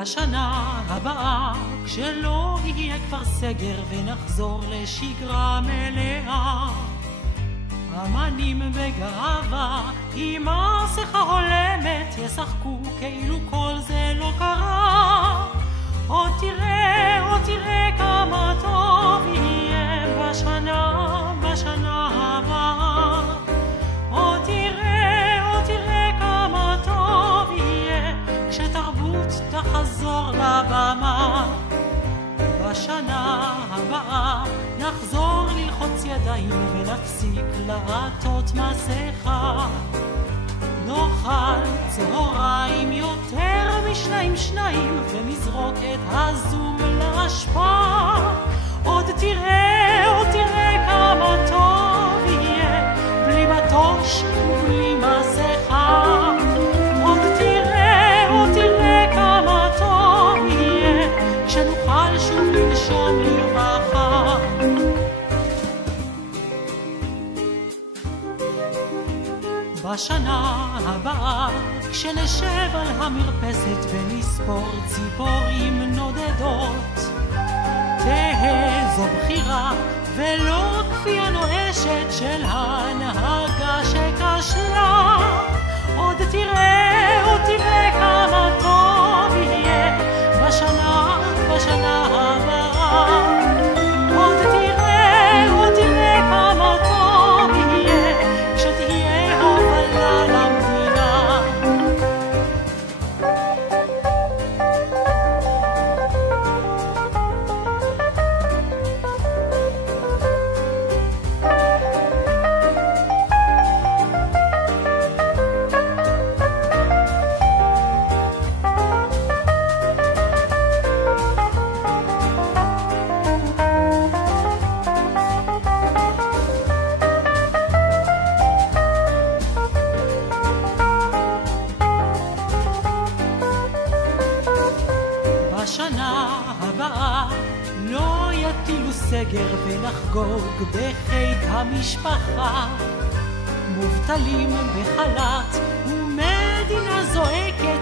בשנה הבאה, כשלא יהיה כבר סגר ונחזור לשגרה מלאה, אמנים בגאווה עם מסכה הולמת ישחקו כאילו כל זה לא קרה. עוד תראה כמה טוב יהיה בשנה הבאה. עוד תראה כמה טוב יהיה כשתרבות תחזור לבמה. בשנה הבאה נחזור ללחוץ ידיים ונפסיק לעטות מסכה. נאכל צהריים יותר משניים ונזרוק את הזום להשפעה. עוד תראה כמה טוב יהיה בלי מטוש ובלי מסכה. עוד תראה כמה טוב יהיה כשנוכל שוב לנשום לרווחה. בשנה הבאה, כשנשב על המרפסת ונספור ציפורים נודדות, תהא זו בחירה ולא כפייה נואשת של ההנהגה שכשלה. עוד תראה כמה טוב יהיה בשנה הבאה. עוד תראה כמה טוב יהיה כשתהיה הובלה למדינה. בשנה הבאה לא יטילו סגר ונחגוג בחיק המשפחה. מובטלים בחל"ת ומדינה זועקת